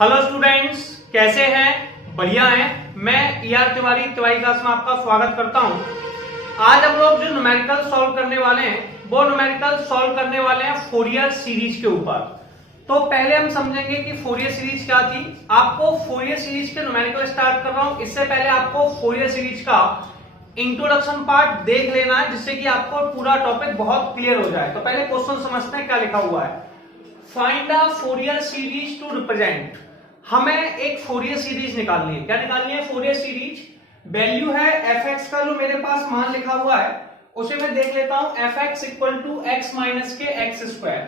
Hello students, कैसे हैं? बढ़िया हैं। मैं ईआर तिवारी क्लास में आपका स्वागत करता हूं। आज हम लोग जो न्यूमेरिकल सॉल्व करने वाले हैं वो न्यूमेरिकल सॉल्व करने वाले हैं फोरियर सीरीज के ऊपर। तो पहले हम समझेंगे कि फोरियर सीरीज क्या थी। आपको फोरियर सीरीज के न्यूमेरिकल स्टार्ट कर रहा हूं, इससे पहले आपको फोरियर सीरीज का इंट्रोडक्शन पार्ट देख लेना है, जिससे कि आपको पूरा टॉपिक बहुत क्लियर हो जाए। तो पहले क्वेश्चन समझते हैं क्या लिखा हुआ है। Find the Fourier series to represent. हमें एक फोरियर सीरीज निकालनी है। क्या निकालनी है? Fourier series. वैल्यू है एफ एक्स का, जो मेरे पास मान लिखा हुआ है उसे मैं देख लेता हूं। F x equal to x minus के एक्स स्क्वायर।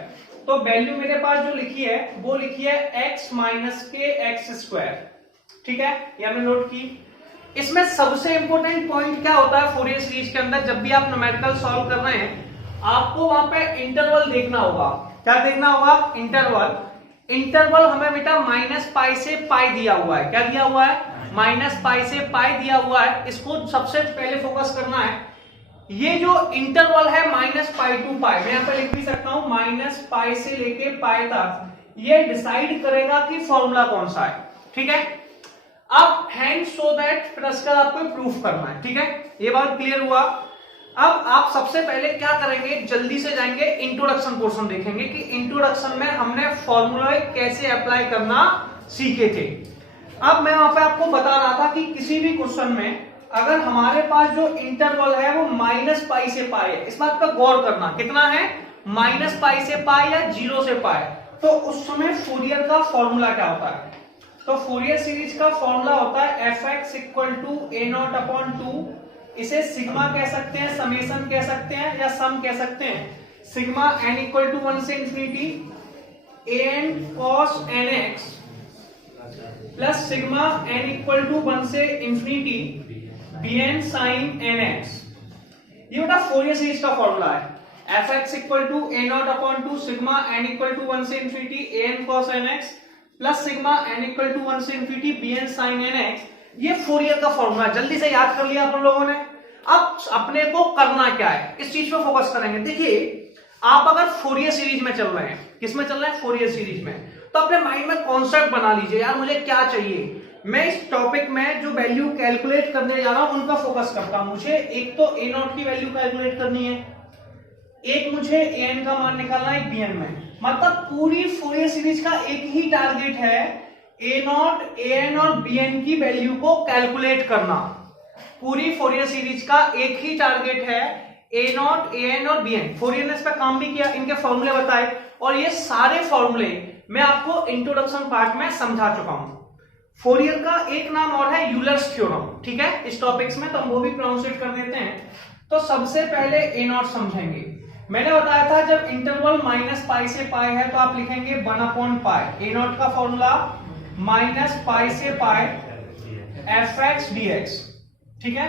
तो वैल्यू मेरे पास जो लिखी है वो लिखी है एक्स माइनस के एक्स स्क्वायर। ठीक है, ये हमने नोट की। इसमें सबसे इंपॉर्टेंट पॉइंट क्या होता है फोरियर सीरीज के अंदर, जब भी आप न्यूमेरिकल सॉल्व कर रहे हैं आपको वहां पे इंटरवल देखना होगा। क्या देखना होगा? इंटरवल। इंटरवल हमें बेटा माइनस पाई से पाई दिया हुआ है। क्या दिया हुआ है? माइनस पाई से पाई दिया हुआ है। इसको सबसे पहले फोकस करना है। ये जो इंटरवल है माइनस पाई टू पाई, मैं यहां पे लिख भी सकता हूं माइनस पाई से लेके पाई तक, ये डिसाइड करेगा कि फॉर्मूला कौन सा है। ठीक है, अब हैंड सो दैट फिर इसका आपको प्रूफ करना है। ठीक है, ये बात क्लियर हुआ। अब आप सबसे पहले क्या करेंगे, जल्दी से जाएंगे इंट्रोडक्शन पोर्शन देखेंगे कि इंट्रोडक्शन में हमने फॉर्मूला कैसे अप्लाई करना सीखे थे। अब मैं वहां पे आपको बता रहा था कि किसी भी क्वेश्चन में अगर हमारे पास जो इंटरवल है वो माइनस पाई से पाई है, इस बात पर गौर करना। कितना है? माइनस पाई से पाई या जीरो से पाई। तो उस समय फोरियर का फॉर्मूला क्या होता है? तो फोरियर सीरीज का फॉर्मूला होता है f x equal to a naught upon two. इसे सिग्मा कह सकते हैं, समेशन कह सकते हैं, या सम कह सकते हैं। सिग्मा एन इक्वल टू 1 से infinity a n cos n x plus sigma n equal to 1 से infinity b n sine n x. ये बेटा फोरियर सीरीज का फॉर्मूला है। F x equal to a naught upon two sigma n equal to 1 से infinity a n cos n x plus sigma n equal to 1 से infinity b n sine n x. ये Fourier का formula जल्दी से याद कर लिया अपन लोगों ने। अब अपने को करना क्या है, इस चीज पे फोकस करेंगे। देखिए, आप अगर फोरियर सीरीज में चल रहे हैं, किस में चल रहे हैं? फोरियर सीरीज में, तो अपने माइंड में कॉन्सेप्ट बना लीजिए, यार मुझे क्या चाहिए। मैं इस टॉपिक में जो वैल्यू कैलकुलेट करने जा रहा हूं उनका फोकस करता हूं। मुझे एक तो ए नॉट की वैल्यू कैलकुलेट करनी है, एक मुझे ए एन का मान निकालना है बी एन में। मतलब पूरी फोरियर सीरीज का एक ही टारगेट है, ए नॉट, ए एन और बी एन की वैल्यू को कैलकुलेट करना। पूरी फोरियर सीरीज का एक ही टारगेट है, ए नॉट, ए एन और बी एन। फोरियर ने इस पर काम भी किया, इनके फॉर्मूले बताए, और ये सारे फॉर्मूले मैं आपको इंट्रोडक्शन पार्ट में समझा चुका हूं। फोरियर का एक नाम और है यूलर्स थ्योरम। ठीक है, इस टॉपिक्स में तो हम वो भी प्रोनाउंसिएट कर देते हैं। तो सबसे पहले ए नॉट समझेंगे। मैंने बताया था जब इंटरवल माइनस पाई से पाई है तो आप लिखेंगे 1 अपॉन पाई। ए नॉट का फॉर्मूला माइनस पाई से pi f x d x. ठीक है,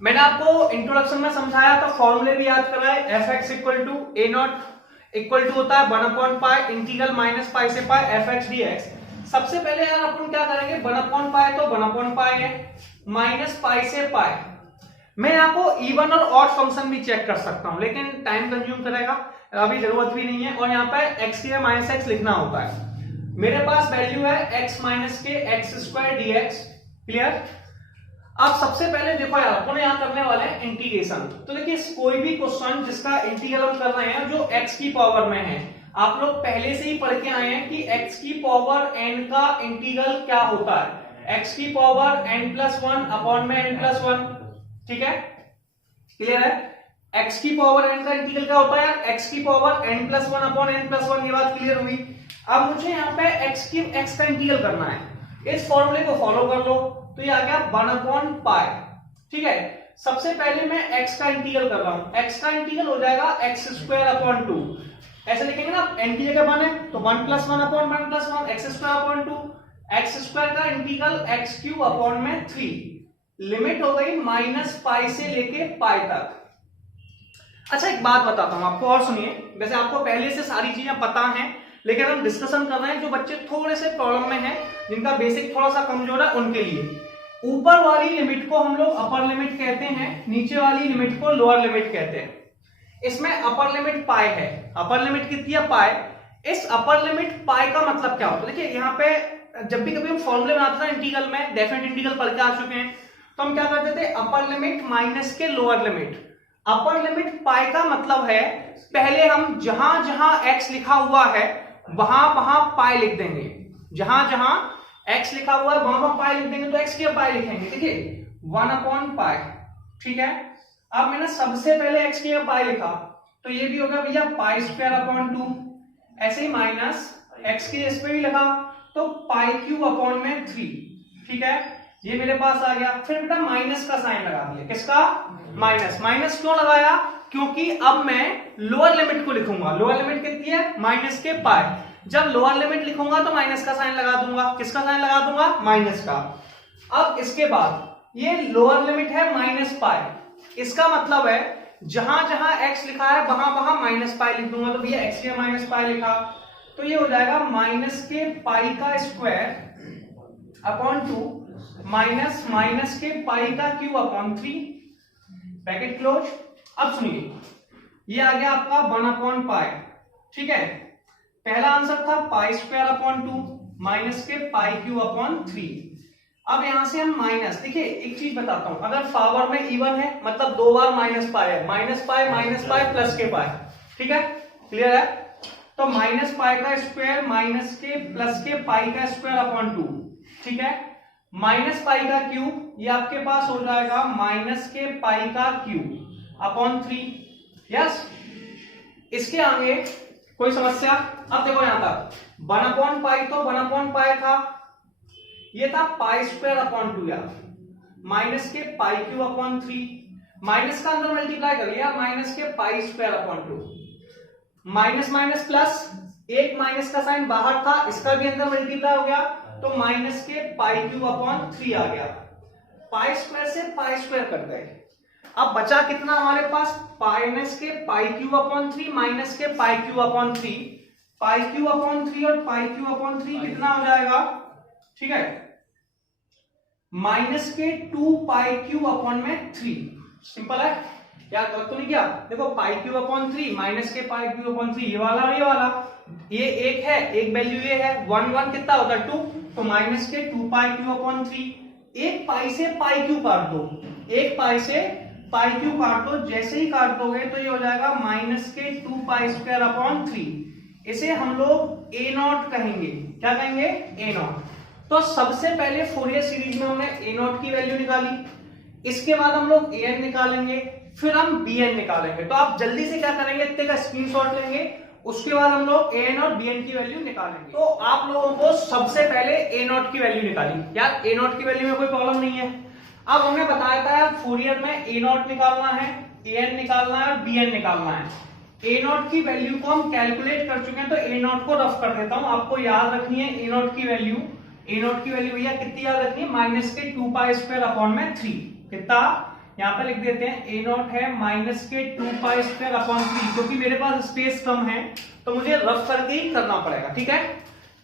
मैंने आपको इंट्रोडक्शन में समझाया था, फॉर्मूले भी याद कराए। F x equal to a naught equal to होता है 1 upon pi integral minus pi से pi f x d x. सबसे पहले यार अपन क्या करेंगे, 1 अपॉन पाई तो 1 अपॉन पाई है, माइनस पाई से पाई। मैं आपको इवन और ऑड फंक्शन भी चेक कर सकता हूं, लेकिन टाइम कंज्यूम करेगा, अभी जरूरत भी नहीं है। और यहाँ पे एक्स की माइनस एक्स लिखना होता है। मेरे पास वैल्यू है x माइनस के x square D x. Clear? अब सबसे पहले देखो यार, अपन यहां करने वाले हैं इंटीग्रेशन। तो देखिए, कोई भी क्वेश्चन जिसका इंटीग्रल हम कर रहे हैं जो x की पावर में है, आप लोग पहले से ही पढ़ के आए हैं कि x की पावर n का इंटीग्रल क्या होता है। x की पावर n+1 अपॉन में n+1। ठीक है, क्लियर है? x की पावर n का इंटीग्रल क्या होता है यार? x की पावर n+1 अपॉन n+1। ये बात क्लियर हुई। अब मुझे यहाँ पे x का इंटीग्रल करना है। इस फॉर्मूले को फॉलो कर लो, तो ये आ गया 1 अपॉन पाई। ठीक है, सबसे पहले मैं x का इंटीग्रल कर रहा हूं। x का इंटीग्रल हो जाएगा एक्स स्क्वायर अपॉन 2। ऐसे लिखेंगे ना, n की जगह 1 है तो 1+1 upon 1+1 x square upon 2। X square का इंटीग्रल एक्स क्यूब अपॉन में 3। लिमिट हो गई माइनस पाई से लेके पाई तक। अच्छा, एक बात बताता हूं आपको और सुनिए। वैसे आपको पहले से सारी चीजें पता हैं, लेकिन हम डिस्कशन कर रहे हैं जो बच्चे थोड़े से प्रॉब्लम में हैं, जिनका बेसिक थोड़ा सा कमजोर है, उनके लिए। ऊपर वाली लिमिट को हम लोग अपर लिमिट कहते हैं, नीचे वाली लिमिट को लोअर लिमिट कहते हैं। इसमें अपर लिमिट पाई है। अपर लिमिट कितनी है? पाई। इस अपर लिमिट पाई का मतलब क्या होता है? देखिए यहाँ पे जब भी कभी हम फॉर्मूले बनाते हैं इंटीग्रल में, डेफिनेट इंटीग्रल पढ़ के आ चुके हैं, तो हम क्या करते थे, अपर लिमिट माइनस के लोअर लिमिट। अपर लिमिट पाई का मतलब है पहले हम जहां जहां x लिखा हुआ है वहां वहां पाई लिख देंगे, जहां जहां x लिखा हुआ है वहां वहां पाई लिख देंगे, तो x की पाई लिखेंगे, देखिए 1/पाई, ठीक है। अब मैंने सबसे पहले x की पाई लिखा, तो ये भी होगा भैया पाई स्क्वायर अपॉन 2, ऐसे ही माइनस x की इस पे भी लगा तो पाई क्यूब अपॉन में 3, ठीक है, ये मेरे पास आ गया। फिर बेटा माइनस का साइन लगा दिया, किसका, माइनस। माइनस क्यों लगाया, क्योंकि अब मैं लोअर लिमिट को लिखूंगा, लोअर लिमिट कितनी है, माइनस के पाई, जब लोअर लिमिट लिखूंगा तो माइनस का साइन लगा दूंगा, किसका साइन लगा दूंगा, माइनस का। अब इसके बाद ये लोअर लिमिट है माइनस पाई, इसका मतलब है जहां जहां x लिखा है वहां वहां माइनस पाई लिख दूंगा, तो भैया x के माइनस पाई लिखा, तो ये हो जाएगा माइनस के पाई का स्क्वायर अपॉन 2 माइनस माइनस के पाई का क्यूब अपॉन 3, ब्रैकेट क्लोज। अब सुनिए, ये आ गया आपका 1/पाई, ठीक है। पहला आंसर था पाई स्क्वायर अपॉन 2 माइनस के पाई क्यूब अपॉन 3। अब यहां से हम माइनस, देखिए एक चीज बताता हूं, अगर पावर में इवन है मतलब 2 बार माइनस पाई है, माइनस पाई प्लस के पाई, ठीक है, क्लियर है। तो माइनस पाई का स्क्वायर माइनस के प्लस के पाई का स्क्वायर अपॉन 2, ठीक है, माइनस पाई का क्यूब, ये आपके पास हो जाएगा माइनस के पाई का क्यूब अपॉन 3, यस। इसके आगे कोई समस्या? अब देखो यहां तक 1/पाई तो 1/पाई था, ये था पाई स्क्वायर अपॉन 2 यार, माइनस के पाई क्यूब अपॉन 3, माइनस का अंदर मल्टीप्लाई कर लिया, माइनस के pi square upon 2, minus minus plus, एक माइनस का साइन बाहर था, इसका भी अंदर मल्टीप्लाई हो गया, तो माइनस के पाई क्यूब अपॉन 3 आ गया। पाई स्क्वायर से पाई स्क्वायर कर गए, अब बचा कितना हमारे पास, माइनस के पाई क्यूब अपॉन 3 माइनस के पाई क्यूब अपॉन 3, पाई क्यूब अपॉन 3 और पाई क्यूब अपॉन 3 कितना हो जाएगा, ठीक है, माइनस के 2 पाई क्यूब अपॉन में 3, सिंपल है यार, गलत तो नहीं किया। देखो पाई क्यूब अपॉन 3 माइनस के पाई क्यूब अपॉन 3, ये वाला और ये वाला, ये एक है, एक वैल्यू ये है, 1 कितना होता है 2, तो माइनस के 2 पाई क्यूब अपॉन 3, एक पाई से पाई क्यूब काट दो, एक पाई से पाई क्यूब काट दो, जैसे ही काट दोगे तो ये हो जाएगा माइनस के 2 पाई स्क्वायर अपॉन 3, इसे हम लोग ए नॉट कहेंगे, क्या कहेंगे, ए नॉट। तो सबसे पहले फोरियर सीरीज में हमने ए नॉट की वैल्यू निकाली, इसके बाद हम लोग ए एन निकालेंगे, फिर हम बी एन निकालेंगे। तो आप जल्दी से क्या करेंगे, इतने का स्क्रीनशॉट लेंगे, उसके बाद हम लोग ए एन और बी एन की वैल्यू निकालेंगे। तो आप लोगों को सबसे पहले ए नॉट की वैल्यू निकाली, यार ए नॉट की वैल्यू में कोई प्रॉब्लम नहीं है। अब हमने बताया था यार फोरियर में ए नॉट निकालना है, ए एन निकालना है और बी एन निकालना है। ए नॉट की वैल्यू को हम कैलकुलेट कर चुके हैं, तो ए नॉट को रफ कर देता हूं, आपको याद रखनी है ए नॉट की वैल्यू। ए नॉट की वैल्यू भैया कितनी याद रखनी है, माइनस के 2 पाई स्क्वायर अपॉन में 3, कितना, यहाँ पे लिख देते हैं ए नॉट है माइनस के 2 पाई स्क्वायर अपॉन 3, क्योंकि मेरे पास स्पेस कम है तो मुझे रफ करके ही करना पड़ेगा, ठीक है।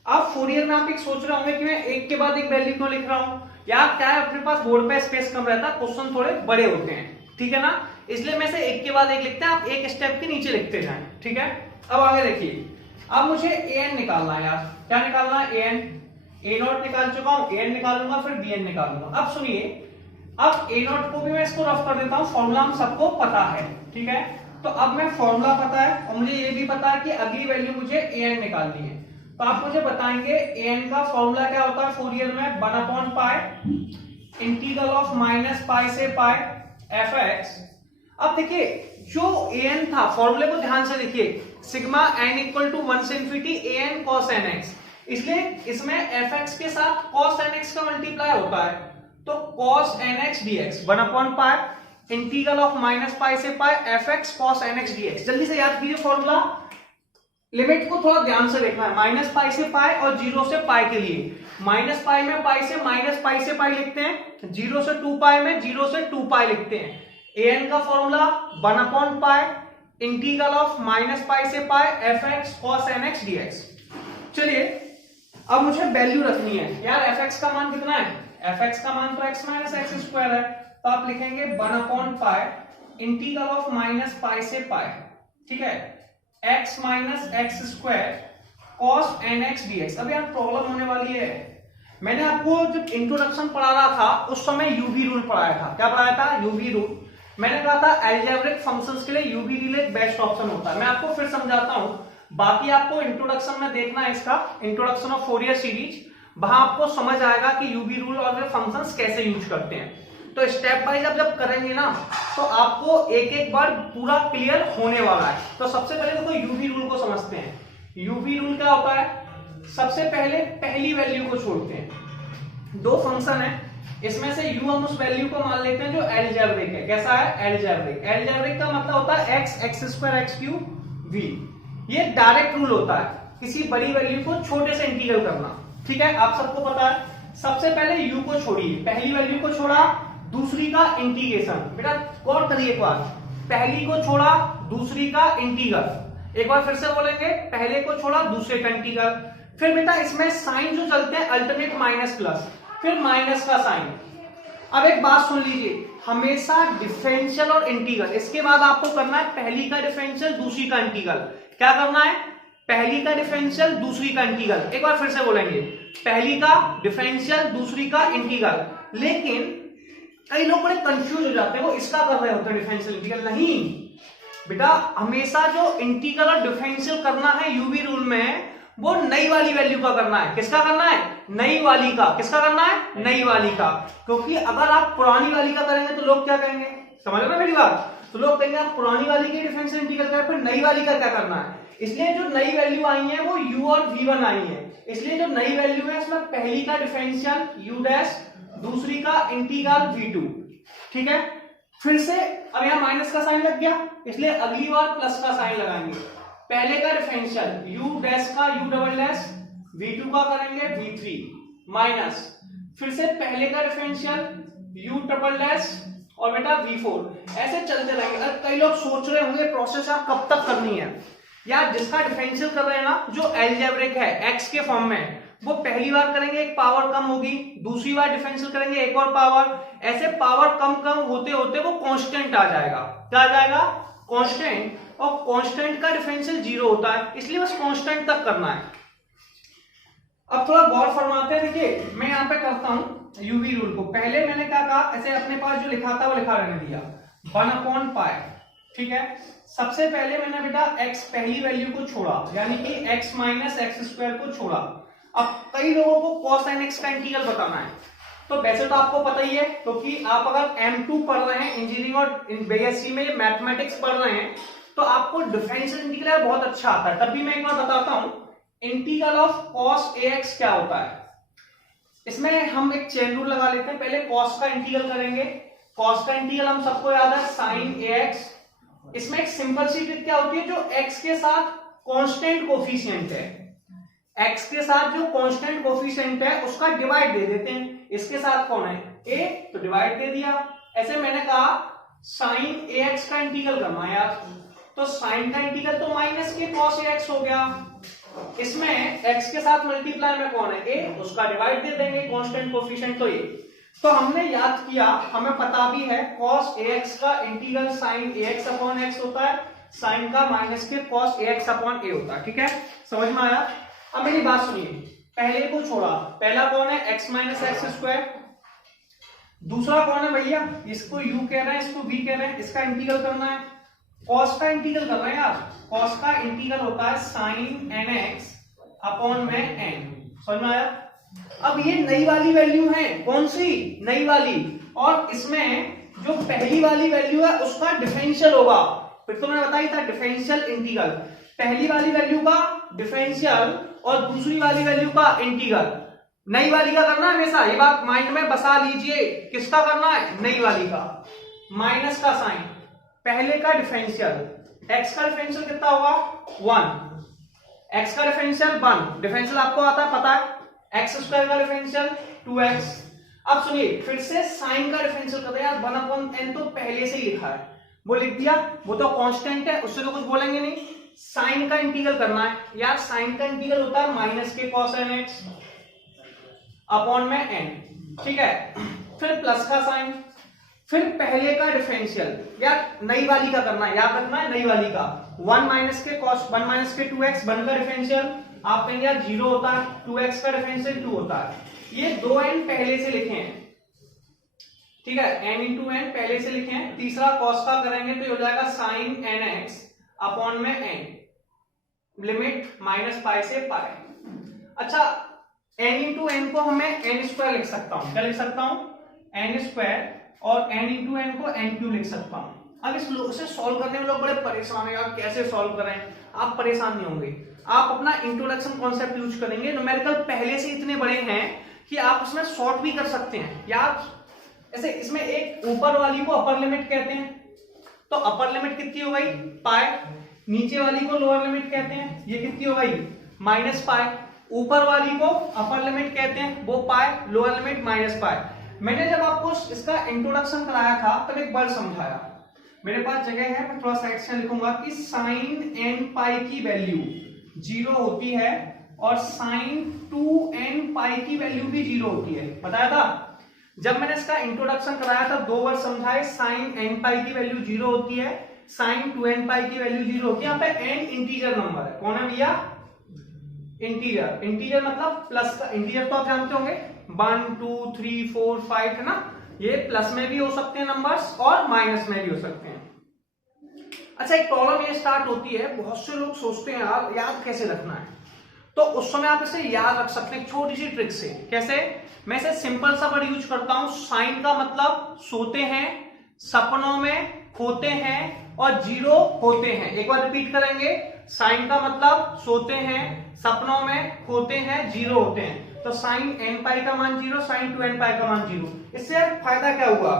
अब फोरियर में आप एक सोच रहे होंगे कि मैं एक के बाद एक वैल्यू क्यों लिख रहा हूं, यार क्या है अपने पास बोर्ड पे स्पेस कम रहता है, क्वेश्चन थोड़े बड़े होते हैं, ठीक है ना, इसलिए मैं से एक के बाद एक लिखते हैं, आप एक स्टेप के नीचे लिखते जाएं, ठीक है। अब आगे देखिए, अब मुझे ए एन निकालना है यार, क्या निकालना है, ए एन, ए नॉट निकाल चुका हूं, ए एन निकालूंगा, फिर बी एन निकालूंगा। अब सुनिए, अब ए नॉट को भी मैं इसको रफ कर देता हूं, फॉर्मूला हम सबको पता है, ठीक है। तो अब मैं फॉर्मूला पता है और मुझे ये भी पता है कि अगली वैल्यू मुझे ए एन निकालनी है, तो आप मुझे बताएंगे ए एन का फॉर्मूला क्या होता है फोरियर में, 1/पाई इंटीग्रल ऑफ माइनस पाई से पाई एफ एक्स। अब देखिए जो ए एन था, फॉर्मूले को ध्यान से देखिए, सिग्मा एन इक्वल टू 1 से infinity a n cos n x, इसलिए इसमें एफ एक्स के साथ कॉस एन एक्स का मल्टीप्लाई होता है, तो cos nx dx 1/पाई इंटीग्रल ऑफ माइनस पाई से pi f x cos nx dx। जल्दी से याद कीजिए फॉर्मूला, लिमिट को थोड़ा ध्यान से देखना है, माइनस पाई से पाई और 0 से पाई के लिए, माइनस पाई में पाई से माइनस पाई से पाई लिखते हैं, 0 से 2 पाई में 0 से 2 पाई लिखते हैं। ए एन का फॉर्मूला 1/पाई इंटीग्रल ऑफ माइनस पाई से pi f x cos nx dx। चलिए अब मुझे वैल्यू रखनी है यार, एफ एक्स का मान कितना है, एफ एक्स का मान तो x माइनस एक्स स्क्वायर है, तो आप लिखेंगे 1/पाई इंटीग्रल ऑफ माइनस पाई से पाई, ठीक है, x minus x square cos nx dx। अब यार प्रॉब्लम होने वाली है, मैंने आपको जब इंट्रोडक्शन पढ़ा रहा था उस समय यूवी रूल पढ़ाया था। क्या पढ़ाया था? UV rule. मैंने कहा था अलजेब्रिक फंक्शंस के लिए यूवी रूल एक बेस्ट ऑप्शन होता है। मैं आपको फिर समझाता हूं, बाकी आपको इंट्रोडक्शन में देखना है, इसका इंट्रोडक्शन ऑफ फोरियर सीरीज, वहां आपको समझ आएगा कि यूवी रूल और फंक्शंस कैसे यूज करते हैं। तो स्टेप बाय जब करेंगे ना तो आपको एक एक बार पूरा क्लियर होने वाला है। तो सबसे पहले देखो यूवी रूल को समझते हैं। यूवी रूल क्या होता है? सबसे पहले पहली वैल्यू को छोड़ते हैं। दो फंक्शन है, इसमें से u हम उस वैल्यू को मान लेते हैं जो अलजेब्रिक है। कैसा है? अलजेब्रिक। अलजेब्रिक का मतलब होता है x, x square, x cube, v। ये डायरेक्ट रूल होता है किसी बड़ी वैल्यू को छोटे से इंटीग्रल करना। ठीक है, आप सबको पता है। सबसे पहले u को छोड़िए, पहली वैल्यू को छोड़ा, दूसरी का इंटीग्रेशन। बेटा गौर करिए एक बार, पहली को छोड़ा, दूसरी का इंटीग्रल। एक बार फिर से बोलेंगे, पहले को छोड़ा, दूसरे का इंटीग्रल। फिर बेटा इसमें साइन जो चलते हैं अल्टरनेट माइनस प्लस, फिर माइनस का साइन। अब एक बात सुन लीजिए, हमेशा डिफरेंशियल और इंटीग्रल, इसके बाद आपको करना है पहली का डिफरेंशियल, दूसरी का इंटीग्रल। क्या करना है? पहली का डिफरेंशियल, दूसरी का इंटीग्रल। एक बार फिर से बोलेंगे, पहली का डिफरेंशियल, दूसरी का इंटीग्रल। लेकिन कई लोग बड़े कंफ्यूज हो जाते हैं, वो इसका कर रहे होते हैं डिफरेंशियल इंटीग्रल। नहीं बेटा, हमेशा जो इंटीग्रल और डिफरेंशियल करना है यूवी रूल में, वो नई वाली वैल्यू का करना है। किसका करना है? नई वाली का। किसका करना है? नई वाली का। क्योंकि अगर आप पुरानी वाली का करेंगे तो लोग क्या कहेंगे? समझ रहे हो मेरी बात? तो लोग कहेंगे आप पुरानी वाली की डिफरेंशियल इंटीग्रल करें, फिर नई वाली का क्या करना है। इसलिए जो नई वैल्यू आई है वो u और v1 आई है। इसलिए जो नई वैल्यू है उसमें पहली का डिफरेंशियल u डैश, दूसरी का इंटीग्रल v2। ठीक है, फिर से अब यहां माइनस का साइन लग गया, इसलिए अगली बार प्लस का साइन लगाएंगे। पहले का डिफरेंशियल u डैश का u डबल डैश, v2 का करेंगे v3 माइनस, फिर से पहले का डिफरेंशियल u डबल डैश और बेटा v4। ऐसे चलते रहेंगे। अब कई लोग सोच रहे होंगे प्रोसेस आप कब तक करनी है यार। जिसका डिफरेंशियल कर रहे हैं ना, जो अलजेब्रिक है x के फॉर्म में, वो पहली बार करेंगे एक पावर कम होगी, दूसरी बार डिफरेंशियल करेंगे एक और पावर। ऐसे पावर कम कम होते होते वो कांस्टेंट आ जाएगा। क्या आ जाएगा? कांस्टेंट। और कांस्टेंट का डिफरेंशियल 0 होता है, इसलिए बस कांस्टेंट तक करना है। अब थोड़ा गौर फरमाते हैं। देखिए मैं यहाँ पे करता हूं यूवी रूल को। पहले मैंने क्या कहा, ऐसे अपने पास जो लिखा था वो लिखा रहने दिया, 1/π। ठीक है, सबसे पहले मैंने बेटा x पहली वैल्यू को छोड़ा, यानी कि x माइनस एक्स स्क्वायर को छोड़ा। अब कई लोगों को cos nx का इंटीग्रल बताना है, तो वैसे तो आपको पता ही है, क्योंकि आप अगर M2 पढ़ रहे हैं इंजीनियरिंग और बीएससी में मैथमेटिक्स पढ़ रहे हैं, तो आपको डिफरेंशियल इंटीग्रल बहुत अच्छा आता है। तभी मैं एक बार बताता हूं, इंटीग्रल ऑफ cos ax क्या होता है। इसमें हम एक चेन रूल लगा लेते हैं। पहले cos का इंटीग्रल करेंगे। cos का इंटीग्रल हम सबको याद है sin ax। इसमें एक सिंपल सी ट्रिक क्या होती है, जो x के साथ कांस्टेंट कोफिशिएंट है, x के साथ जो कांस्टेंट कोफिशिएंट है उसका डिवाइड दे देते हैं। इसके साथ कौन है? a, तो डिवाइड दे दिया। ऐसे मैंने कहा sin ax का इंटीग्रल करना है यार, तो sin का इंटीग्रल तो माइनस के cos ax हो गया। इसमें x के साथ मल्टीप्लाई में कौन है? a, उसका डिवाइड दे देंगे कांस्टेंट कोफिशिएंट, तो ये तो हमने याद किया, हमें पता भी है cos ax का integral sin ax upon x होता है, sin का माइनस के cos ax अपॉन a होता है। ठीक है, समझ में आया? अब मेरी बात सुनिए, पहले को छोड़ा, पहला कौन है? x minus x square. दूसरा कौन है भैया? इसको u कह रहे हैं, इसको v कह रहे हैं। इसका इंटीग्रल करना है, cos का इंटीग्रल करना है यार। cos का इंटीग्रल होता है sin nx अपॉन में n। समझ में आया? अब ये नई वाली वैल्यू है, कौन सी? नई वाली। और इसमें जो पहली वाली वैल्यू है उसका डिफरेंशियल होगा। फिर तो मैंने बताया था डिफरेंशियल इंटीग्रल, पहली वाली वैल्यू का डिफरेंशियल और दूसरी वाली वैल्यू का इंटीग्रल। नई वाली का करना है हमेशा, ये बात माइंड में बसा लीजिए। किसका करना है? नई वाली का। माइनस का साइन, पहले का डिफरेंशियल, x का डिफरेंशियल कितना होगा? 1। x का डिफरेंशियल 1, डिफरेंशियल आपको आता है, पता है। एक्स स्क्वायर का डिफरेंशियल 2x। अब सुनिए, फिर से साइन का डिफरेंशियल करते हैं यार। 1/n तो पहले से ही लिखा है, वो लिख दिया, वो तो कांस्टेंट है, उससे तो कुछ बोलेंगे नहीं। साइन का इंटीग्रल करना है यार। साइन का इंटीग्रल होता है माइनस के cos nx अपॉन में n। ठीक है, फिर प्लस का साइन, फिर पहले का डिफरेंशियल यार, नई वाली का करना है, याद रखना है नई वाली का। 1 माइनस के 2x, 1 का डिफरेंशियल आप कहेंगे यार 0 होता है, 2x का डिफरेंशियल 2 होता है। ये 2n पहले से लिखे हैं, ठीक है, n इंटू एन पहले से लिखे हैं। तीसरा cos का करेंगे तो ये हो जाएगा sin nx अपॉन में n, लिमिट माइनस पाई से पाई। अच्छा, n इंटू एन को हमें n स्क्वायर लिख सकता हूं, क्या लिख सकता हूं, n स्क्वायर, और n इंटू एन को n क्यूब लिख सकता हूं। अब इसे सॉल्व करने में लोग बड़े परेशान है यार, कैसे सॉल्व करें। आप परेशान नहीं होंगे, आप अपना इंट्रोडक्शन कॉन्सेप्ट यूज करेंगे। न्यूमेरिकल पहले से इतने बड़े हैं कि आप उसमें शॉर्ट भी कर सकते हैं यार। ऐसे इसमें एक ऊपर वाली को अपर लिमिट कहते हैं, तो अपर लिमिट कितनी हो गई, पाई। नीचे वाली को लोअर लिमिट कहते हैं, ये कितनी हो गई, माइनस पाई। ऊपर वाली को अपर लिमिट कहते हैं, वो पाई, लोअर लिमिट माइनस पाई। मैंने जब आपको इसका इंट्रोडक्शन कराया था तब एक वर्ड समझाया, मेरे पास जगह है, मैं थोड़ा साइड से लिखूंगा कि साइन n पाई की वैल्यू 0 होती है और साइन 2n पाई की वैल्यू भी 0 होती है। बताया था जब मैंने इसका इंट्रोडक्शन कराया था, 2 वर्ड समझाए। साइन n पाई की वैल्यू 0 होती है, साइन 2n पाई की वैल्यू 0 होती है। यहाँ पे n इंटीजर नंबर है, कौन है भैया, इंटीजर। इंटीजर मतलब प्लस का, इंटीजर तो आप जानते होंगे 1 2 3 4 5 है ना, ये प्लस में भी हो सकते हैं नंबर्स और माइनस में भी हो सकते हैं। अच्छा, एक प्रॉब्लम ये स्टार्ट होती है, बहुत से लोग सोचते हैं यार याद कैसे रखना है, तो उस समय आप इसे याद रख सकते हैं छोटी सी ट्रिक से। कैसे, मैं इसे सिंपल सा वर्ड यूज करता हूं। साइन का मतलब सोते हैं, सपनों में खोते हैं और 0 होते हैं। एक बार रिपीट करेंगे, साइन का मतलब सोते हैं, सपनों में खोते हैं, 0 होते हैं। तो साइन n पाई का मान 0, साइन 2n पाई का मान 0। इससे फायदा क्या हुआ,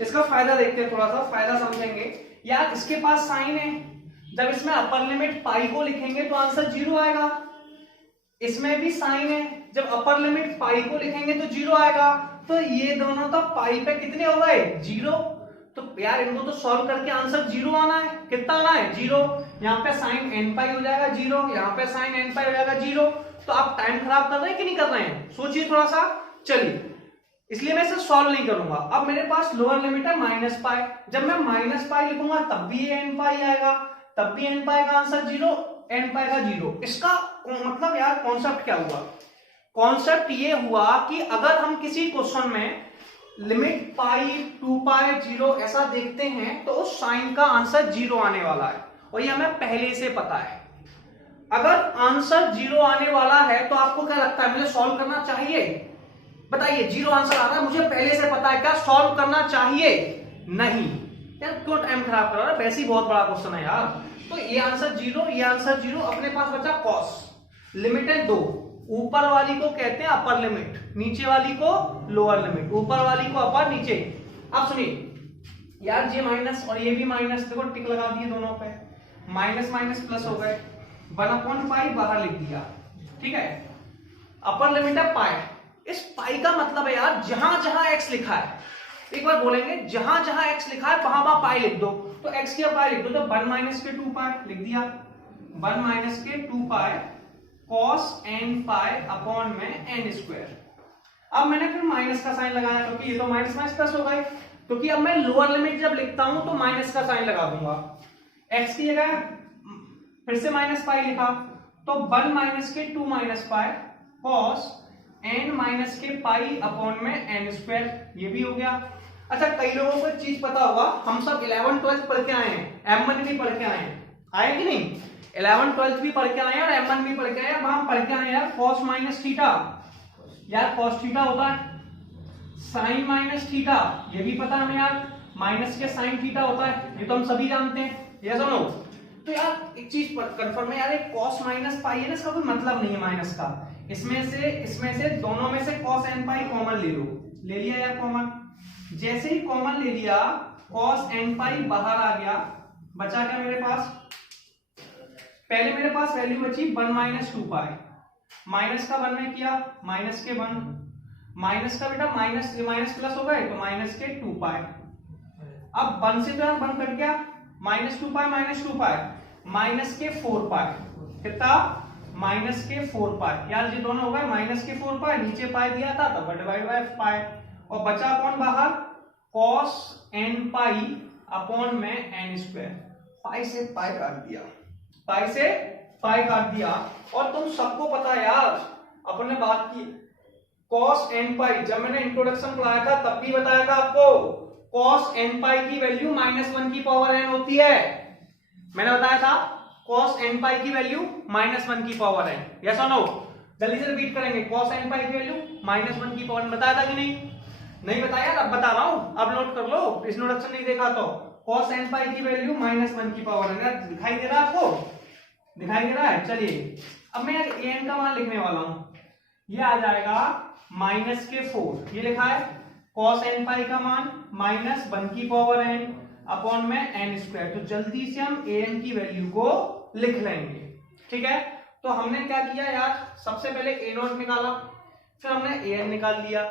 इसका फायदा देखते हैं, थोड़ा सा फायदा समझेंगे। यार इसके पास साइन है, जब इसमें अपर लिमिट पाई को लिखेंगे तो आंसर 0 आएगा। इसमें भी साइन है, जब अपर लिमिट पाई को लिखेंगे तो 0 आएगा। तो ये दोनों तो पाई पे कितने हो गए, 0। तो यार इनको तो सॉल्व करके आंसर 0 आना है। कितना आना है, 0। यहाँ पे साइन n पाई हो जाएगा 0, यहाँ पे साइन n पाई हो जाएगा 0। तो आप टाइम खराब कर रहे हैं कि नहीं कर रहे हैं, सोचिए थोड़ा सा। चलिए, इसलिए मैं इसे सॉल्व नहीं करूंगा। अब मेरे पास लोअर लिमिट है माइनस पाई, जब मैं माइनस पाई लिखूंगा तब भी ये n पाई आएगा, तब भी n पाई का आंसर 0, n पाई का 0। इसका मतलब यार कॉन्सेप्ट क्या हुआ, कॉन्सेप्ट ये हुआ कि अगर हम किसी क्वेश्चन में लिमिट पाई 2 पाई 0 ऐसा देखते हैं तो उस साइन का आंसर 0 आने वाला है, और ये हमें पहले से पता है। अगर आंसर 0 आने वाला है तो आपको क्या लगता है, मुझे सॉल्व करना चाहिए, बताइए। 0 आंसर आ रहा है, मुझे पहले से पता है, क्या सॉल्व करना चाहिए, नहीं। यार क्यों टाइम खराब कर रहा है, वैसे ही बहुत बड़ा क्वेश्चन है यार। तो ये आंसर 0, ये आंसर 0, अपने पास बचा कॉस। लिमिट है 2, ऊपर वाली को कहते हैं अपर लिमिट, नीचे वाली को लोअर लिमिट। ऊपर वाली को अपर, नीचे। अब सुनिए यार, ये माइनस और ये भी माइनस, देखो टिक लगा दिए दोनों पे, माइनस माइनस प्लस हो गए, 1/पाई बाहर लिख दिया, ठीक है। अपर लिमिट है पाई, इस पाई का मतलब है यार जहां जहां x लिखा है, एक बार बोलेंगे, जहां जहां x लिखा है वहां वहां पाई लिख दो। तो x की पाई लिख दो, तो 1 माइनस के 2 पाई लिख दिया, 1 माइनस के 2 पाई cos n पाई अपॉन में n स्क्वायर। अब मैंने फिर माइनस का साइन लगाया, क्योंकि ये तो माइनस माइनस प्लस हो गए, क्योंकि अब मैं लोअर लिमिट जब लिखता हूं तो माइनस का साइन लगा दूंगा। x की जगह फिर से माइनस पाई लिखा, तो 1 माइनस के 2 minus pi cos n minus के पाई अपॉन में n स्क्वायर, ये भी हो गया। अच्छा, कई लोगों को चीज पता होगा, हम सब 11 12 पढ़ के आए हैं, M1 भी पढ़ के आए हैं, आए कि नहीं, 11 12 भी पढ़ के आए हैं और M1 भी पढ़ के आए हैं। हम पढ़ के आए हैं यार cos माइनस थीटा, यार cos थीटा होता है sin माइनस थीटा, ये भी पता हमें यार, माइनस के sin थीटा होता है, ये तो हम सभी जानते हैं, ये सुनो। तो यार एक चीज कंफर्म है यार, एक cos माइनस पाई है ना, इसका कोई मतलब नहीं है माइनस का। इसमें से दोनों में से cos n पाई कॉमन ले लो, ले लिया यार कॉमन। जैसे ही कॉमन ले लिया, cos n पाई बाहर आ गया, बचा क्या मेरे पास, पहले मेरे पास वैल्यू बची 1 माइनस 2 पाई, माइनस का 1 में किया, माइनस के 1, माइनस का बेटा माइनस माइनस प्लस हो गए, तो माइनस के 2 पाई। अब 1 से तो 1 कट गया, माइनस 2 पाई माइनस 2 पाई, माइनस के 4 पाई, कितना, माइनस के 4 पाई। यार ये दोनों हो गए माइनस के 4 पाई, नीचे पाई दिया था तो डिवाइड बाय पाई, और बचा कौन बाहर, cos n पाई अपॉन में n स्क्वायर। पाई से पाई काट दिया, पाई से पाई काट दिया। और तुम सबको पता है यार, अपन ने बात की cos n पाई, जब मैंने इंट्रोडक्शन पढ़ाया था तब भी बताया था आपको cos n पाई की वैल्यू -1 की पावर n होती है। मैंने बताया था cos n पाई की वैल्यू -1 की पावर n। यस और नो? जल्दी से रिपीट करेंगे। cos n पाई की वैल्यू -1 की पावर n बताया था कि नहीं? नहीं बताया? अब बता रहा हूं, अब नोट कर लो, इस इंट्रोडक्शन नहीं देखा तो। cos n पाई की वैल्यू -1 की पावर n दिखाई दे रहा है आपको? दिखाई दे रहा है? चलिए अब मैं an का मान लिखने वाला हूं। ये आ जाएगा -4, ये लिखा है cos n पाई का मान -1 की पावर n अपॉन में n²। तो जल्दी से हम an की वैल्यू को लिख लेंगे। ठीक है, तो हमने क्या किया यार, सबसे पहले a0 निकाला, फिर हमने an निकाल लिया।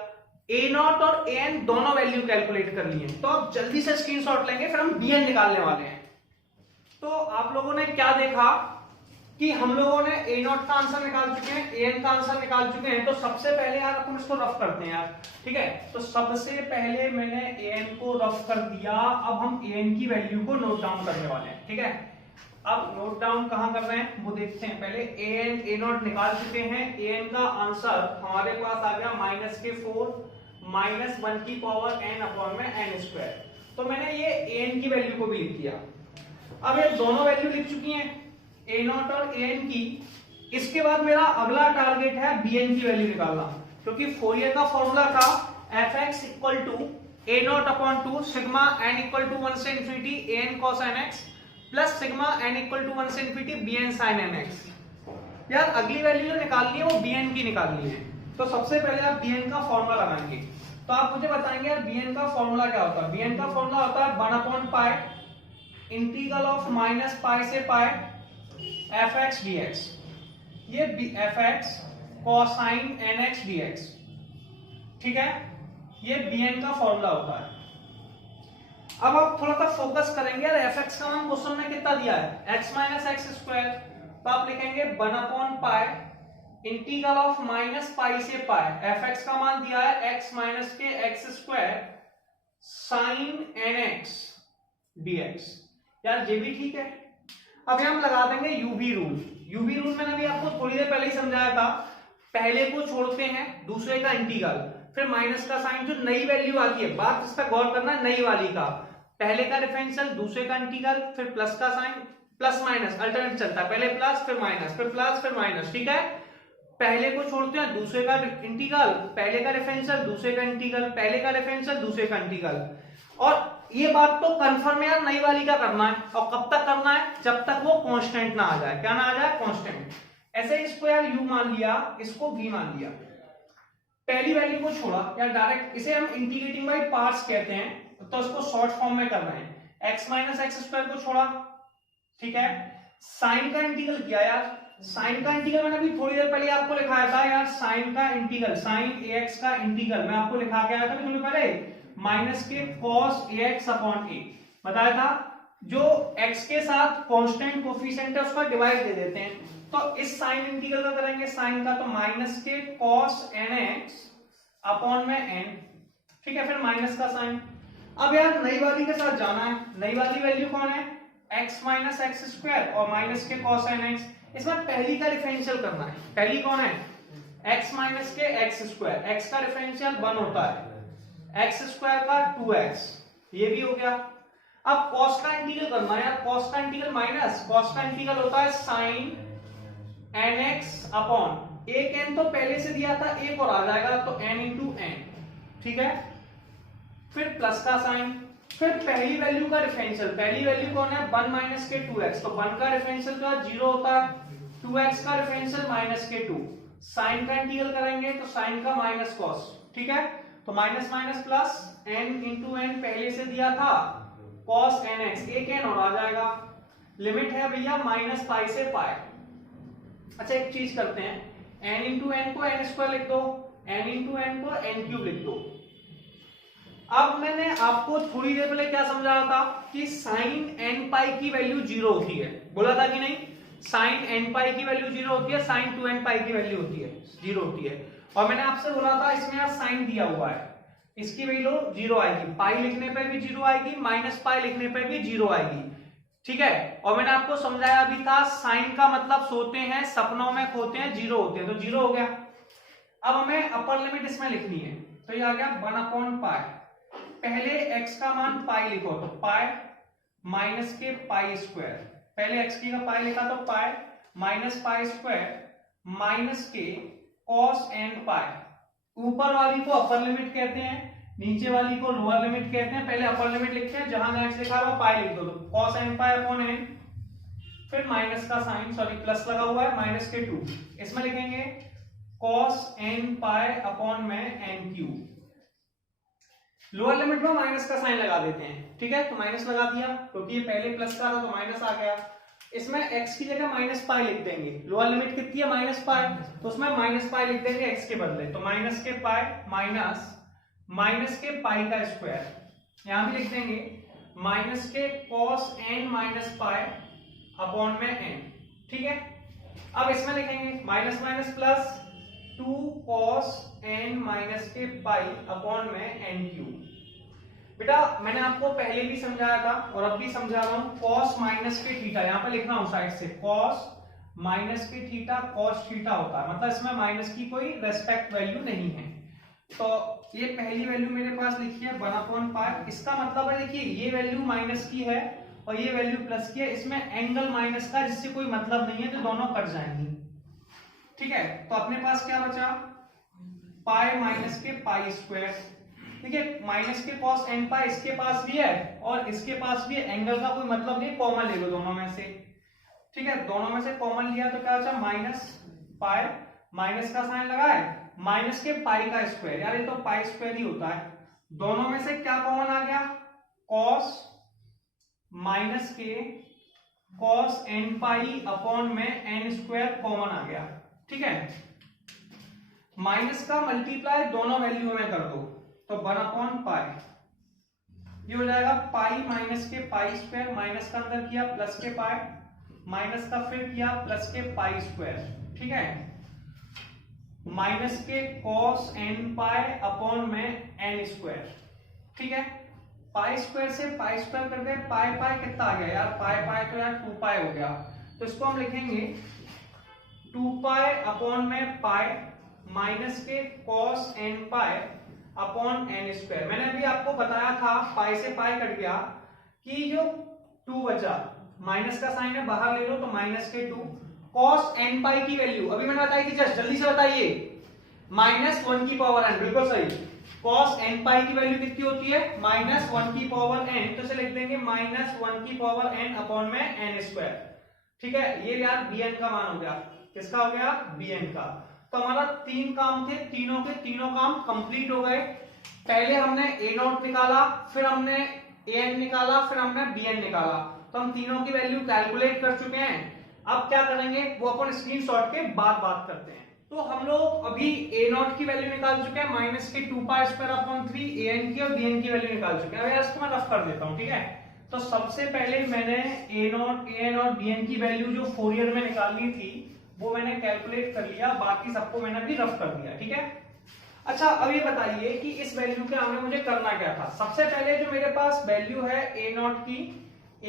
a0 और an दोनों वैल्यू कैलकुलेट कर लिए। तो अब जल्दी से स्क्रीनशॉट लेंगे, फिर हम bn निकालने वाले हैं। तो आप लोगों ने क्या देखा कि हम लोगों ने a0 का आंसर निकाल चुके हैं, an का आंसर निकाल चुके हैं। तो सबसे पहले यार अपन इसको रफ करते हैं यार। ठीक है, तो सबसे पहले मैंने an को रफ कर दिया। अब हम an की वैल्यू को नोट डाउन करने वाले हैं। ठीक है, अब नोट डाउन कहां कर रहे हैं वो देखते हैं। पहले a0 निकाल चुके हैं। an का आंसर हमारे पास आ गया -4 -1 की पावर n अपॉन में n²। तो मैंने ये an की वैल्यू को भी लिख दिया। अब ये दोनों वैल्यू लिख चुकी हैं, a0 और an की। इसके बाद मेरा अगला टारगेट है bn की वैल्यू निकालना, क्योंकि फोरियर का फॉर्मूला था fx equal to a0 upon 2 sigma n equal to 1 से infinity an cos nx plus sigma n equal to 1 से इंफिनिटी bn sin nx। यार अगली वैल्यू जो निकालनी है वो bn की निकालनी है। तो सबसे पहले आप bn का फॉर्मूला लगाएंगे। तो आप मुझे बताएंगे यार bn का फॉर्मूला क्या होता है? bn का फॉर्मूला होता है 1 अपॉन पाई इंटीग्रल ऑफ -पाई से पाई fx dx। ये fx cosine nx dx। ठीक है, ये bn का फॉर्मूला होता है। अब आप थोड़ा सा फोकस करेंगे यार, fx का मान क्वेश्चन में कितना दिया है? x - x²। तो आप लिखेंगे 1 अपॉन पाई इंटीग्रल ऑफ -पाई से पाई। fx का मान दिया है x - के x² sin nx dx। यार ये भी ठीक है। अब हम लगा देंगे यूवी रूल। यूवी रूल मैंने अभी आपको थोड़ी देर पहले ही समझाया था। पहले को छोड़ते हैं, दूसरे का इंटीग्रल, फिर माइनस का साइन, जो नई वैल्यू आती है, बात इस पर गौर करना, नई वाली का। पहले का डिफरेंशियल, दूसरे का इंटीग्रल, फिर प्लस का साइन, प्लस माइनस अल्टरनेट चलता है, पहले प्लस फिर माइनस फिर प्लस फिर माइनस। ठीक है, पहले को छोड़ते हैं, दूसरे का इंटीग्रल, पहले का डिफरेंशियल, दूसरे का इंटीग्रल, पहले का डिफरेंशियल, दूसरे का इंटीग्रल। और ये बात तो कंफर्म है यार, नई वाली का करना है। और कब तक करना है? जब तक वो कांस्टेंट ना आ जाए। क्या ना आ जाए? कांस्टेंट। ऐसे इसको यार u मान लिया, इसको v मान लिया। पहली वैल्यू को छोड़ा यार, डायरेक्ट इसे हम इंटीग्रेटिंग बाय पार्ट्स कहते हैं। तो इसको शॉर्ट फॉर्म में करना है। x - x² को छोड़ा, ठीक है। साइन का इंटीग्रल किया यार। साइन का इंटीग्रल मैंने अभी थोड़ी देर पहले आपको लिखाया था यार। साइन का इंटीग्रल, साइन ax का इंटीग्रल मैं आपको लिखा के आया था थोड़ी पहले, माइनस के cos ax अपॉन a बताया था। जो x के साथ कांस्टेंट कोफिशिएंट है उसका डिवाइड दे देते हैं। तो इस साइन इंटीग्रल का करेंगे, साइन का, तो माइनस के cos nx अपॉन में n। ठीक है, फिर माइनस का साइन। अब यार नई वाली के साथ जाना है। नई वाली वैल्यू कौन है? x - x² और माइनस के cos nx। इसमें पहली का डिफरेंशियल करना है। पहली कौन है? x - के x²। x का डिफरेंशियल 1 होता है, x² का 2x, ये भी हो गया। अब cos का इंटीग्रल करना है यार। cos का इंटीग्रल माइनस, cos का इंटीग्रल होता है sin nx अपॉन एक n तो पहले से दिया था, एक और आ जाएगा तो n इंटू n। ठीक है, फिर प्लस का साइन, फिर पहली वैल्यू का डिफरेंशियल। पहली वैल्यू कौन है? 1 - के 2x। तो 1 का डिफरेंशियल जो है 0 होता है, 2x का डिफरेंशियल -2। साइन का इंटीग्रल करेंगे तो साइन का माइनस cos। ठीक है, तो minus minus plus n into n पहले से दिया था, cos nx, एक n और आ जाएगा। लिमिट है भैया -पाई से पाई। अच्छा एक चीज करते हैं, n इंटू n को n² लिख दो, n इंटू n को n³ लिख दो। अब मैंने आपको थोड़ी देर पहले क्या समझाया था कि साइन n पाई की वैल्यू 0 होती है, बोला था कि नहीं? साइन n पाई की वैल्यू 0 होती है, साइन 2n पाई की वैल्यू होती है 0 होती है। और मैंने आपसे बोला था इसमें यार साइन दिया हुआ है, इसकी वैल्यू 0 आएगी, पाई लिखने पे भी 0 आएगी, माइनस पाई लिखने पे भी 0 आएगी। ठीक है। और मैंने आपको समझाया भी था साइन का मतलब सोते हैं, सपनों में खोते हैं, जीरो होते हैं, तो जीरो हो गया। अब हमें अपर लिमिट इसमें लिखनी है, तो ये आ गया 1/पाई। पहले x का मान पाई लिखो, तो पाई माइनस के पाई स्क्वायर, पहले x की का पाई लिखा तो pi minus pi square minus के कॉस एन पाई। ऊपर वाली को अपर लिमिट कहते हैं, नीचे वाली को लोअर लिमिट कहते हैं। पहले अपर लिमिट लिखते हैं, जहां x लिखा हुआ पाई लिख दो, तो cos n pi upon n, फिर माइनस का साइन, सॉरी प्लस लगा हुआ है, माइनस के 2, इसमें लिखेंगे cos n पाई अपॉन में n क्यूब। लोअर लिमिट में माइनस का साइन लगा देते हैं, ठीक है। तो माइनस लगा दिया क्योंकि ये पहले प्लस का था तो माइनस आ गया। इसमें x की जगह माइनस पाई लिख देंगे, लोअर लिमिट कितनी है माइनस पाई, तो उसमें माइनस पाई लिख देंगे x के बदले, तो माइनस के पाई माइनस माइनस के पाई का स्क्वायर, यहां भी लिख देंगे माइनस के cos n minus pi upon में n, ठीक है। अब इसमें लिखेंगे minus minus plus 2 cos n minus के पाई अपॉन में n क्यूब। बेटा मैंने आपको पहले भी समझाया था और अब भी समझा रहा हूं, cos माइनस के थीटा यहां पे लिखना हूं साइड से, cos माइनस के थीटा cos थीटा होता है, मतलब इसमें माइनस की कोई रेस्पेक्ट वैल्यू नहीं है। तो ये पहली वैल्यू मेरे पास लिखी है 1/पाई। इसका मतलब है देखिए ये वैल्यू माइनस की है और ये वैल्यू प्लस की है, इसमें एंगल माइनस का जिससे कोई मतलब नहीं है, तो दोनों कट जाएंगी, ठीक है। तो अपने पास क्या बचा, पाई माइनस के पाई स्क्वायर, ठीक है। माइनस के cos n पाई इसके पास भी है और इसके पास भी है, एंगल का कोई मतलब नहीं, कॉमन ले लो दोनों में से, ठीक है। दोनों में से कॉमन लिया तो क्या बचा, माइनस पाई, माइनस का साइन लगाए, माइनस के पाई का स्क्वायर, यार ये तो पाई स्क्वायर ही होता है। दोनों में से क्या कॉमन आ गया, cos माइनस के cos n पाई अपॉन में n स्क्वायर कॉमन आ गया, ठीक है। माइनस का मल्टीप्लाई दोनों वैल्यू में कर दो, तो 1/पाई, ये हो जाएगा पाई माइनस के पाई स्क्वायर, माइनस का अंदर किया प्लस के पाई, माइनस का फिर किया प्लस के पाई स्क्वायर, ठीक है। माइनस के cos n पाई अपॉन में n स्क्वायर, ठीक है। पाई स्क्वायर से पाई स्क्वायर कर दे, पाई पाई कितना आ गया यार, पाई पाई तो यार 2 पाई हो गया, तो इसको हम लिखेंगे 2 पाई अपॉन में पाई माइनस के cos n pi upon n square. मैंने अभी आपको बताया था पाई से पाई कट गया कि जो 2 बचा, माइनस का साइन है बाहर ले लो, तो माइनस के 2 cos n पाई की वैल्यू अभी मैंने बताई थी, जस्ट जल्दी से बताइए, -1 की पावर n, बिल्कुल सही। cos n पाई की वैल्यू कितनी होती है, -1 की पावर n, तो इसे लिख देंगे -1 की पावर n अपॉन में n स्क्वायर, ठीक है। ये यार bn का मान हो गया, किसका हो गया, bn का। तो हमारा 3 काम थे, तीनों के तीनों काम कंप्लीट हो गए। पहले हमने a0 निकाला, फिर हमने an निकाला, फिर हमने bn निकाला, तो हम तीनों की वैल्यू कैलकुलेट कर चुके हैं। अब क्या करेंगे वो अपन स्क्रीनशॉट के बाद बात करते हैं। तो हम लोग अभी a0 की वैल्यू निकाल चुके हैं, माइनस के 2 पाई स्क्वायर अपॉन 3, an की और bn की वैल्यू निकाल चुके हैं। अब इसको मैं रफ कर देता हूं, ठीक है। तो सबसे पहले मैंने a0, an और bn की वैल्यू जो फोरियर में निकालनी थी वो मैंने कैलकुलेट कर लिया, बाकी सबको मैंने भी रफ कर दिया, ठीक है। अच्छा अब ये बताइए कि इस वैल्यू के आगे मुझे करना क्या था। सबसे पहले जो मेरे पास वैल्यू है a0 की,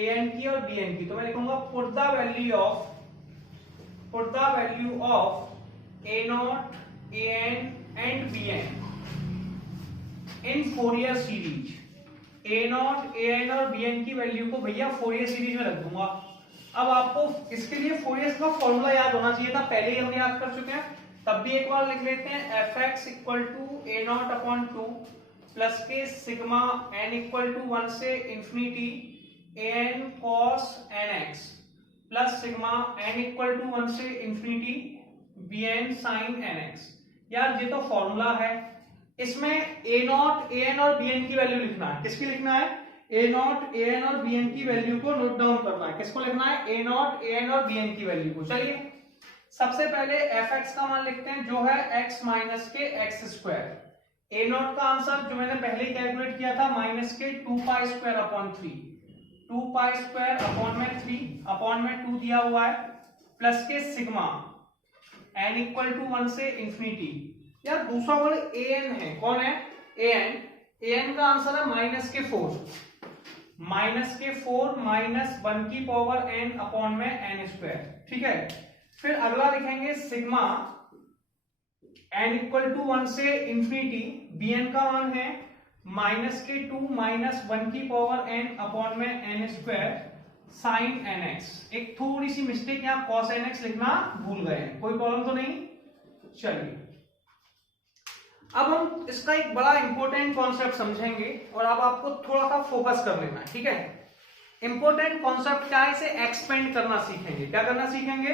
an की और bn की, तो मैं लिखूंगा put the value of a0, an and bn in Fourier series. a0, an और bn की वैल्यू को भैया फोरियर सीरीज में रख दूंगा। अब आपको इसके लिए फोरियर का फॉर्मूला याद होना चाहिए था, पहले ही हम याद कर चुके हैं, तब भी एक बार लिख लेते हैं, fx equal to a0 upon 2 plus के सिग्मा n इक्वल टू 1 से infinity an cos nx plus sigma n equal to 1 से इंफिनिटी bn sin nx। यार ये तो फॉर्मूला है, इसमें a0, an और bn की वैल्यू लिखना है। किसकी लिखना है, a0, an और bn की वैल्यू को नोट डाउन करना है। किसको लिखना है, a0, an और bn की वैल्यू को। चलिए सबसे पहले fx का मान लिखते हैं जो है x माइनस के x स्क्वायर। a0 का आंसर जो मैंने पहले ही कैलकुलेट किया था माइनस के 2 pi square upon 3, 2 pi square upon में 3 अपॉन में 2 दिया हुआ है प्लस के सिग्मा n इक्वल टू 1 से इंफिनिटी। यार दूसरा वर्ड an है, कौन है, an का आंसर है माइनस के 4, माइनस के 4 माइनस 1 की पावर n अपॉन में n स्क्वायर, ठीक है। फिर अगला लिखेंगे सिग्मा n इक्वल टू 1 से इंफिनिटी, bn का मान है माइनस के 2 माइनस 1 की पावर n अपॉन में n स्क्वायर साइन nx। एक थोड़ी सी मिस्टेक यहाँ cos nx लिखना भूल गए हैं, कोई प्रॉब्लम तो नहीं। चलिए अब हम इसका एक बड़ा इंपॉर्टेंट कॉन्सेप्ट समझेंगे और अब आपको थोड़ा सा फोकस कर लेना है, ठीक है। इंपॉर्टेंट कॉन्सेप्ट क्या है, इसे एक्सपेंड करना सीखेंगे। क्या करना सीखेंगे,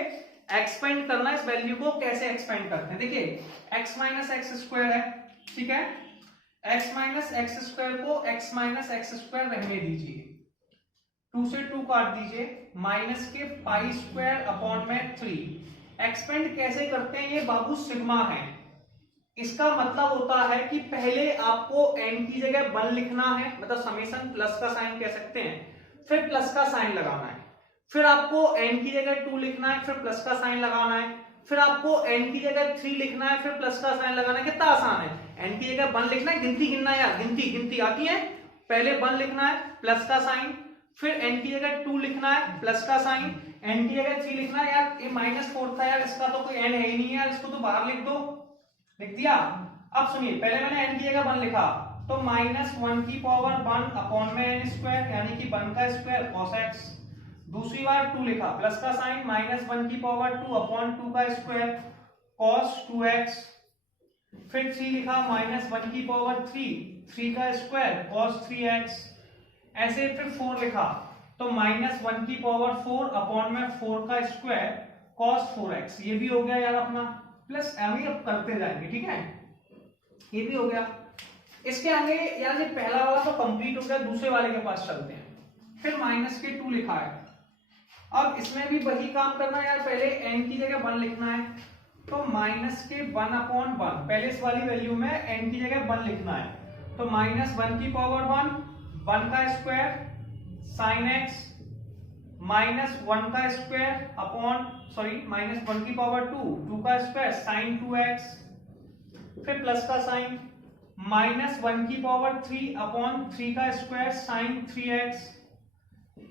एक्सपेंड करना। इस वैल्यू को कैसे एक्सपेंड करते हैं, देखिए x माइनस एक्स स्क्वायर है, ठीक है। x माइनस एक्स स्क्वायर को x माइनस एक्स स्क्वायर रहने दीजिए, 2 से 2 काट दीजिए, माइनस के पाई स्क्वायर अपॉन में 3। एक्सपेंड कैसे करते हैं, ये बाबू सिग्मा है। इसका मतलब होता है कि पहले आपको n की जगह 1 लिखना है, मतलब समेशन प्लस का साइन कह सकते हैं, फिर प्लस का साइन लगाना है। फिर आपको n की जगह 2 लिखना है, फिर प्लस का साइन लगाना है। फिर आपको n की जगह 3 लिखना है, फिर प्लस का साइन लगाना है। कितना आसान है, n की जगह 1 लिखना है, गिनती गिनना है यार, गिनती आती है। पहले 1 लिखना है, प्लस का साइन, फिर n की जगह 2 लिखना है, प्लस का साइन, n की जगह 3 लिखना है। यार ये -4 था यार, इसका तो कोई n है ही नहीं यार, इसको तो बाहर लिख दो, लिख दिया। अब सुनिए, पहले मैंने n की जगह 1 लिखा, तो -1 की पावर 1 अपॉन में n स्क्वायर, यानी कि 1 का स्क्वायर cos x। दूसरी बार 2 लिखा, प्लस का साइन, -1 की पावर 2 अपॉन 2 का स्क्वायर cos 2x। फिर 3 लिखा, -1 की पावर 3 का स्क्वायर cos 3x। ऐसे फिर 4 लिखा, तो -1 की पावर 4 अपॉन में 4 का स्क्वायर cos 4x। ये भी हो गया यार अपना, प्लस अभी अब करते जाएंगे, ठीक है। ये भी हो गया। इसके आगे यार ये पहला वाला तो कंप्लीट हो गया, दूसरे वाले के पास चलते हैं। फिर माइनस के 2 लिखा है, अब इसमें भी वही काम करना है यार, पहले n की जगह 1 लिखना है, तो माइनस के 1 अपॉन 1, पहले इस वाली वैल्यू में n की जगह 1 लिखना है, तो -1 की पावर 1 का स्क्वायर साइन x, -1 का स्क्वायर अपॉन -1 की पावर 2 का स्क्वायर साइन 2x। फिर प्लस का साइन, -1 की पावर 3 अपॉन 3 का स्क्वायर साइन 3x,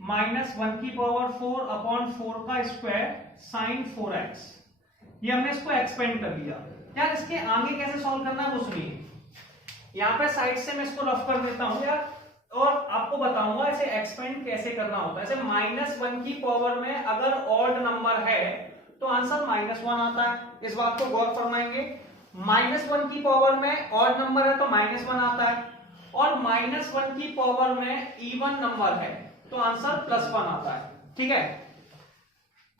-1 की पावर 4 अपॉन 4 का स्क्वायर साइन 4x। ये हमने इसको एक्सपेंड कर लिया। यार इसके आगे कैसे सॉल्व करना है वो सुनिए, यहाँ पे साइड से मैं इसको रफ कर देता हूँ यार, और आपको बताऊंगा इसे एक्सपेंड कैसे करना होता है। जैसे -1 की पावर में अगर ऑड नंबर है तो आंसर -1 आता है, इस बात को गौर फरमाएंगे। -1 की पावर में ऑड नंबर है तो -1 आता है, और -1 की पावर में इवन नंबर है तो आंसर +1 आता है, ठीक है।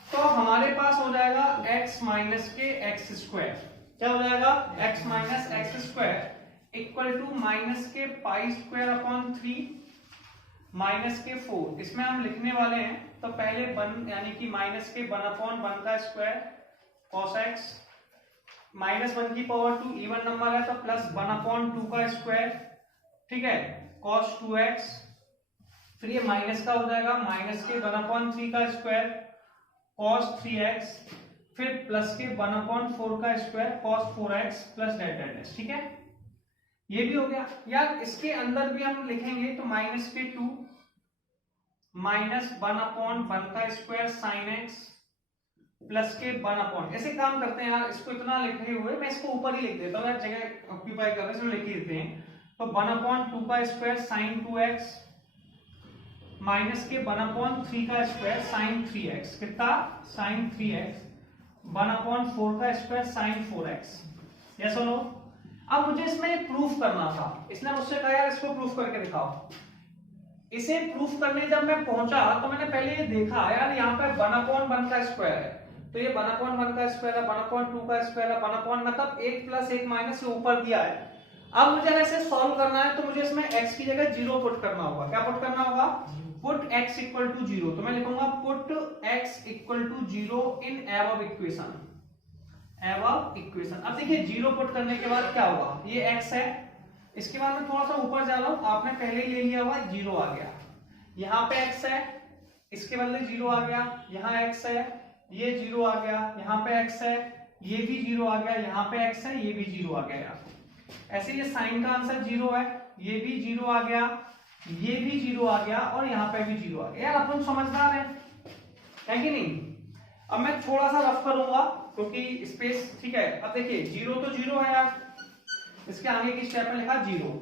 तो हमारे पास हो जाएगा x माइनस के एक्स स्क्वायर, क्या हो जाएगा, x minus x square equal to minus के पाई स्क्वायर अपॉन 3 माइनस के 4। इसमें हम लिखने वाले हैं, तो पहले 1 यानी कि माइनस के 1 अपॉन 1 का स्क्वायर cos x, -1 की पावर 2 इवन नंबर है तो प्लस 1 अपॉन 2 का स्क्वायर, ठीक है, cos 2x। फिर ये माइनस का हो जाएगा, माइनस के 1 अपॉन 3 का स्क्वायर cos 3x, फिर प्लस के 1 अपॉन 4 का square cos 4x plus delta x, ठीक है। ये भी हो गया यार। इसके अंदर भी हम लिखेंगे, तो माइनस के 2 -1 अपॉन 1 का स्क्वायर साइन x प्लस के 1 अपॉन, ऐसे काम करते हैं यार। इसको इतना लिखे हुए मैं इसको ऊपर ही लिख देता हूँ यार, जगह ऑक्यूपाई कर रहे हैं, इसमें लिख ही देते हैं। तो 1 अपॉन 2 का स्क्वायर साइन 2x माइनस के 1 अपॉन 3 का स्क्वायर साइन 3x, कितना साइन 3x, 1 अपॉन 4 का स्क्वायर साइन 4x। यस और नो। अब मुझे इसमें प्रूफ करना था, इसने मुझसे कहा यार इसको प्रूफ करके दिखाओ। इसे प्रूफ करने जब मैं पहुंचा तो मैंने पहले ये देखा यार, यहाँ पे 1 अपॉन 1 का स्क्वायर है, तो ये 1 अपॉन 1 का स्क्वायर है, 1 अपॉन 2 का स्क्वायर है, 1 अपॉन मतलब 1 प्लस 1 माइनस से ऊपर दिया है। अब मुझे ऐसे सॉल्व करना है तो मुझे इसमें x की जगह 0 पुट करना होगा। क्या पुट करना होगा, पुट x इक्वल टू 0। तो मैं लिखूंगा put x equal to 0 in above equation, above equation. अब देखिए 0 पुट करने के बाद क्या होगा, ये x है, इसके बाद मैं थोड़ा सा ऊपर जा रहा हूं, आपने पहले ही ले लिया हुआ 0 आ गया, यहाँ पे x है, इसके बदले 0 आ गया, यहाँ x है, ये 0 आ गया, यहाँ पे x है, ये भी 0 आ गया, यहाँ पे x है, ये भी 0 आ गया। ऐसे ये साइन का आंसर 0 है, ये भी 0 आ गया, ये भी 0 आ गया और यहाँ पे भी 0 आ गया। यार अपन समझदार है कि नहीं। अब मैं थोड़ा सा रफ करूंगा क्योंकि स्पेस ठीक है। अब देखिए 0 तो 0 है यार, इसके आगे की स्टेप में लिखा 0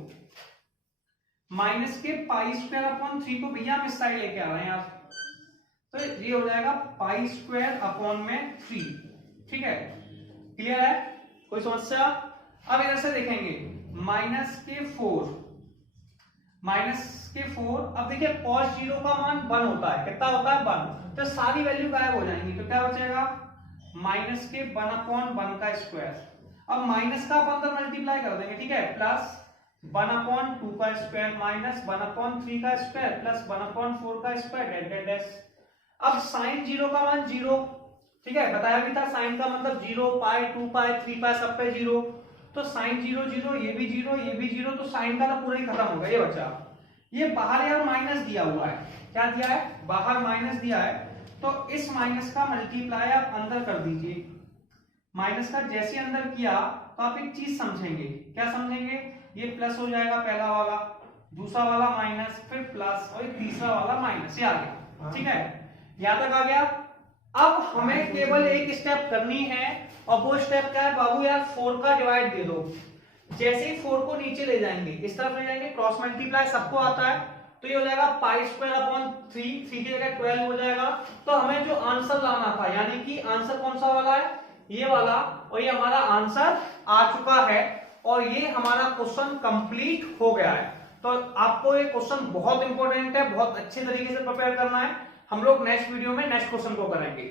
माइनस के पाई स्क्वायर अपॉन 3 को भैया हम इस साइड लेके आ रहे हैं यार, तो ये हो जाएगा पाई स्क्वायर अपॉन में 3। ठीक है, क्लियर है, कोई समस्या। अब इधर से देखेंगे माइनस के 4। अब देखिए cos 0 का मान 1 होता है, कितना होता है 1, तो सारी वैल्यू गायब हो जाएंगी, तो क्या बचेगा माइनस के 1/1 का स्क्वायर। अब माइनस का आप अंदर मल्टीप्लाई कर देंगे, ठीक है, प्लस 1/2 का स्क्वायर माइनस 1/3 का स्क्वायर प्लस 1/4 का स्क्वायर डैश डैश डैश। अब साइन 0 का मान 0, ठीक है, बताया भी था साइन का मतलब 0, पाई, 2 पाई, 3 पाई सब पे 0, तो साइन 0 0, ये भी 0, ये भी 0, तो साइन का तो पूरा ही खत्म हो गया। ये बचा, ये बाहर यार माइनस दिया हुआ है, क्या दिया है, बाहर माइनस दिया है, तो इस माइनस का मल्टीप्लाई आप अंदर कर दीजिए। माइनस का जैसे अंदर किया तो आप एक चीज समझेंगे, क्या समझेंगे, ये प्लस हो जाएगा पहला वाला, दूसरा वाला माइनस, फिर प्लस और तीसरा वाला माइनस, ये आ गया। ठीक है, यहां तक आ गया। अब हमें केवल एक स्टेप करनी है और वो स्टेप क्या है बाबू यार, 4 का डिवाइड दे दो। जैसे ही 4 को नीचे ले जाएंगे, इस तरफ ले जाएंगे, क्रॉस मल्टीप्लाई सबको आता है, तो ये हो जाएगा पाई स्क्वायर अपॉन 3 की जगह 12 हो जाएगा। तो हमें जो आंसर लाना था, यानी कि आंसर कौन सा वाला है, ये वाला, और ये हमारा आंसर आ चुका है और ये हमारा क्वेश्चन कंप्लीट हो गया है। तो आपको ये क्वेश्चन बहुत इंपॉर्टेंट है, बहुत अच्छे तरीके से प्रिपेयर करना है। हम लोग नेक्स्ट वीडियो में नेक्स्ट क्वेश्चन को करेंगे।